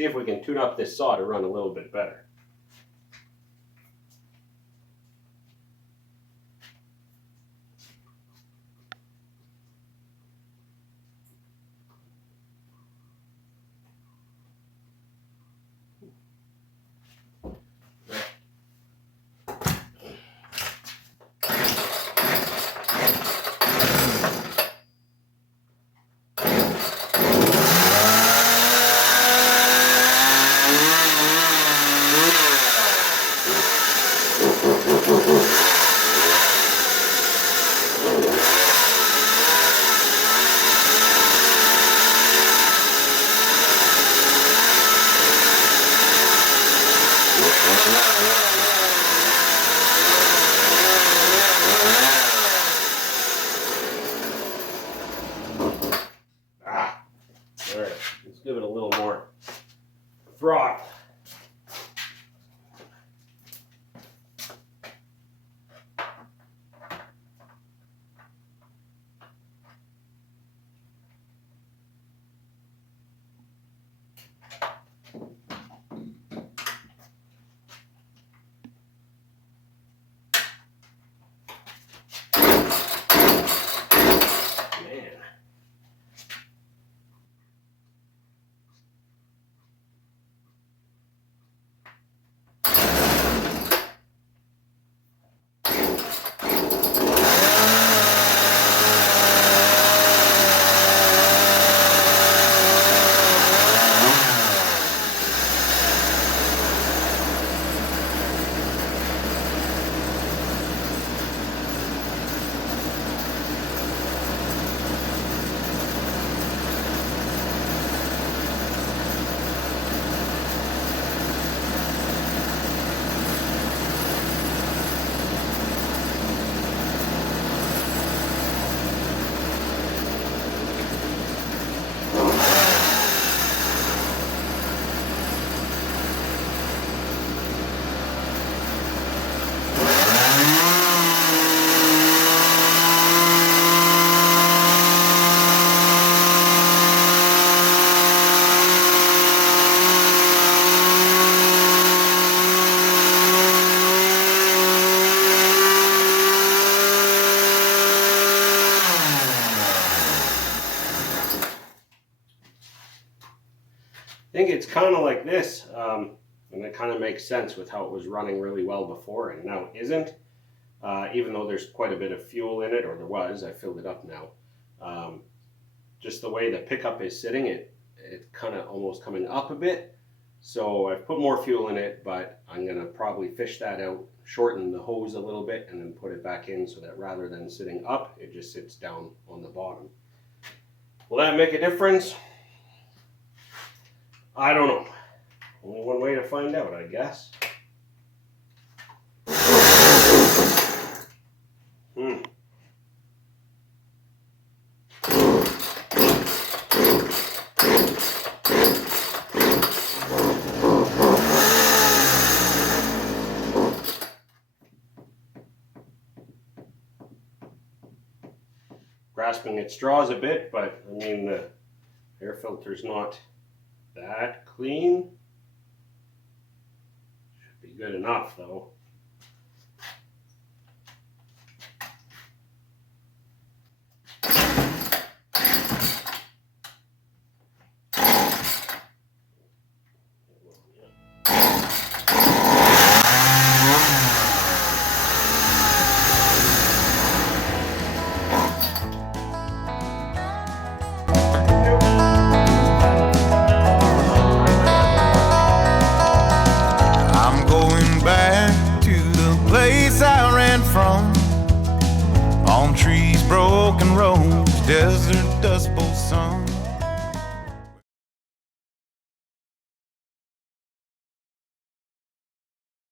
see if we can tune up this saw to run a little bit better. All right, let's give it a little more throttle. I think it's kind of like this, and it kind of makes sense with how it was running really well before and now it isn't. Even though there's quite a bit of fuel in it, or there was, I filled it up now. Just the way the pickup is sitting, it's kind of almost coming up a bit. So I've put more fuel in it, but I'm going to probably fish that out, shorten the hose a little bit, and then put it back in so that rather than sitting up, it just sits down on the bottom. Will that make a difference? I don't know. Only one way to find out, I guess. Grasping at straws a bit, but I mean the air filter's not that clean. Should be good enough though. From palm trees, broken roads, desert dust